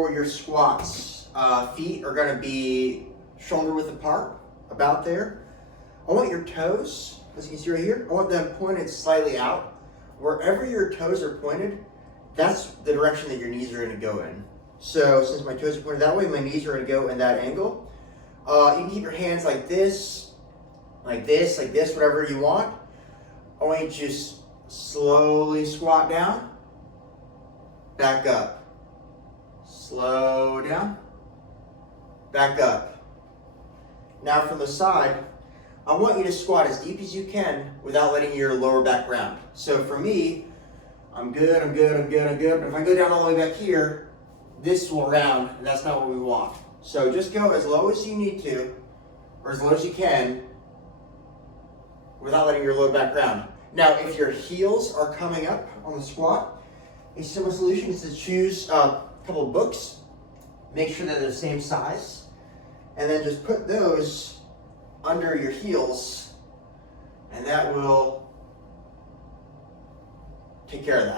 for your squats, feet are gonna be shoulder width apart, about there. I want your toes, as you can see right here, I want them pointed slightly out. Wherever your toes are pointed, that's the direction that your knees are gonna go in. So since my toes are pointed that way, my knees are gonna go in that angle. You can keep your hands like this, whatever you want. I want you to just slowly squat down, back up, slow down, back up. Now from the side, I want you to squat as deep as you can without letting your lower back round. So for me, I'm good. But if I go down all the way back here, this will round, and that's not what we want. So just go as low as you need to, or as low as you can, without letting your lower back round. Now, if your heels are coming up on the squat, a simple solution is to choose a couple of books, make sure that they're the same size, and then just put those under your heels, and that will take care of that.